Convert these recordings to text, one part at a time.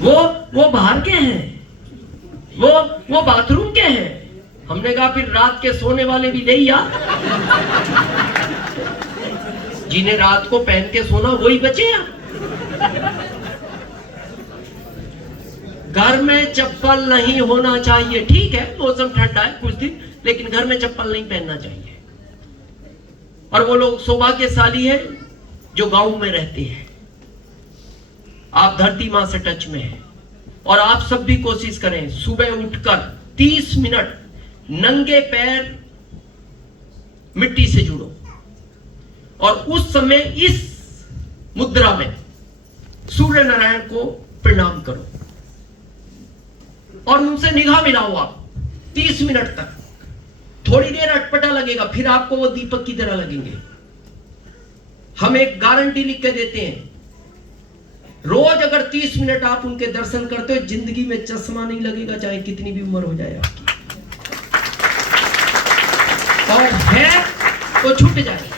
वो बाहर के हैं, वो बाथरूम के हैं। हमने कहा फिर रात के सोने वाले भी ले आ, जिन्हें रात को पहन के सोना वही बचे। घर में चप्पल नहीं होना चाहिए, ठीक है मौसम ठंडा है कुछ दिन, लेकिन घर में चप्पल नहीं पहनना चाहिए। और वो लोग सौभाग्यशाली है जो गांव में रहते हैं। आप धरती मां से टच में हैं। और आप सब भी कोशिश करें, सुबह उठकर 30 मिनट नंगे पैर मिट्टी से जुड़ो और उस समय इस मुद्रा में सूर्य नारायण को प्रणाम करो और उनसे निगाह मिलाओ आप 30 मिनट तक। थोड़ी देर अटपटा लगेगा, फिर आपको वो दीपक की तरह लगेंगे। हम एक गारंटी लिख के देते हैं, रोज अगर 30 मिनट आप उनके दर्शन करते हो, जिंदगी में चश्मा नहीं लगेगा, चाहे कितनी भी उम्र हो जाए आपकी। और है तो छूट जाए।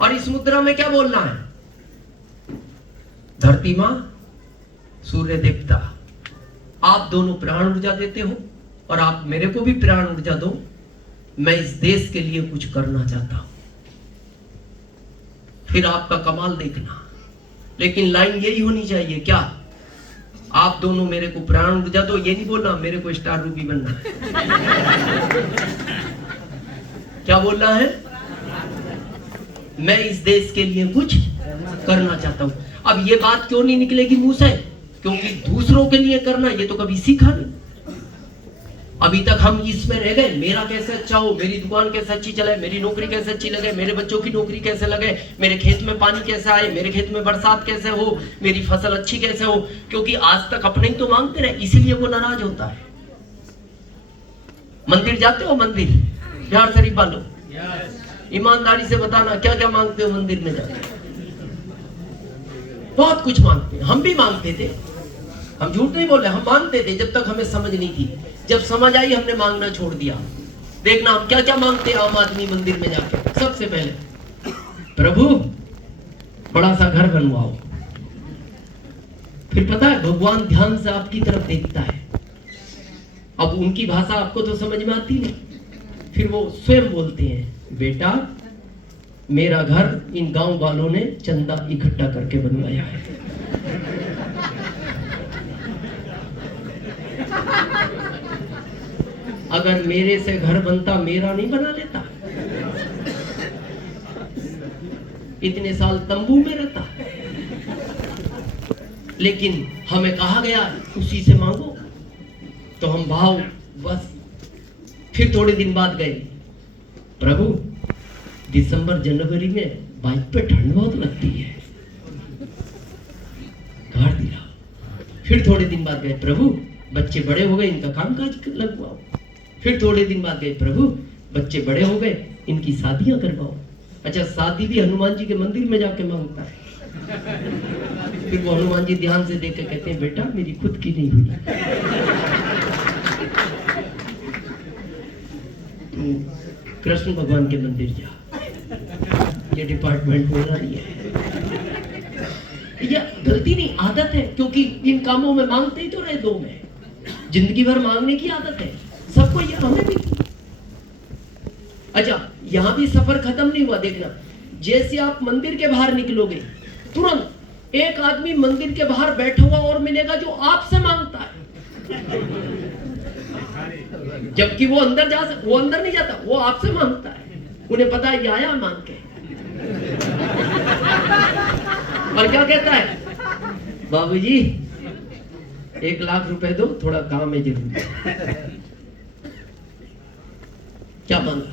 और इस मुद्रा में क्या बोलना है? धरती मां, सूर्य देवता, आप दोनों प्राण ऊर्जा देते हो और आप मेरे को भी प्राण ऊर्जा दो। मैं इस देश के लिए कुछ करना चाहता हूं। फिर आपका कमाल देखना। लेकिन लाइन यही होनी चाहिए, क्या आप दोनों मेरे को प्राण ऊर्जा दो, ये नहीं बोलना मेरे को स्टार रूबी बनना। क्या बोलना है? मैं इस देश के लिए कुछ करना चाहता हूं। अब ये बात क्यों नहीं निकलेगी मुंह से? क्योंकि दूसरों के लिए करना ये तो कभी सीखा नहीं। अभी तक हम इसमें रह गए, मेरा कैसे अच्छा हो, मेरी दुकान कैसे अच्छी चले, मेरी नौकरी कैसे अच्छी लगे, मेरे बच्चों की नौकरी कैसे लगे, मेरे खेत में पानी कैसे आए, मेरे खेत में बरसात कैसे हो, मेरी फसल अच्छी कैसे हो। क्योंकि आज तक अपने ही तो मांगते रहे, इसीलिए वो नाराज होता है। मंदिर जाते हो? मंदिर बिहार शरीफ वालों, ईमानदारी से बताना क्या क्या मांगते हो मंदिर में जाकर? बहुत कुछ मांगते हैं, हम भी मांगते थे, हम झूठ नहीं बोल रहे, हम मांगते थे जब तक हमें समझ नहीं थी। जब समझ आई हमने मांगना छोड़ दिया। देखना हम क्या क्या मांगते हैं आम आदमी मंदिर में जाके। सबसे पहले, प्रभु बड़ा सा घर बनवाओ। फिर पता है भगवान ध्यान से आपकी तरफ देखता है। अब उनकी भाषा आपको तो समझ में आती नहीं, फिर वो स्वयं बोलते हैं, बेटा मेरा घर इन गांव वालों ने चंदा इकट्ठा करके बनवाया है। अगर मेरे से घर बनता, मेरा नहीं बना लेता? इतने साल तंबू में रहता। लेकिन हमें कहा गया उसी से मांगो, तो हम भाव बस। फिर थोड़े दिन बाद गए, प्रभु दिसंबर जनवरी में बाइक पे ठंड बहुत लगती है, घर दिलाओ। फिर थोड़े दिन बाद गए, प्रभु बच्चे बड़े हो गए, इनका कामकाज लगवाओ। फिर थोड़े दिन बाद गए, प्रभु बच्चे बड़े हो गए, इनकी शादियां करवाओ। अच्छा, शादी भी हनुमान जी के मंदिर में जाके मांगता है। फिर वो हनुमान जी ध्यान से देख के कहते हैं, बेटा मेरी खुद की नहीं हुई, तो कृष्ण भगवान के मंदिर जा, ये डिपार्टमेंट होना नहीं है। ये गलती नहीं, आदत है। क्योंकि इन कामों में मांगते ही तो रहे, दो में जिंदगी भर मांगने की आदत है सबको, ये हमें भी। अच्छा, यहां भी सफर खत्म नहीं हुआ। देखना, जैसे आप मंदिर के बाहर निकलोगे, तुरंत एक आदमी मंदिर के बाहर बैठा हुआ और मिलेगा जो आपसे मांगता है। जबकि वो अंदर वो अंदर नहीं जाता, वो आपसे मांगता है। उन्हें पता है ये आया मांग के। और क्या कहता है, बाबूजी 1 लाख रुपए दो, थोड़ा काम है जरूर। क्या मांगा?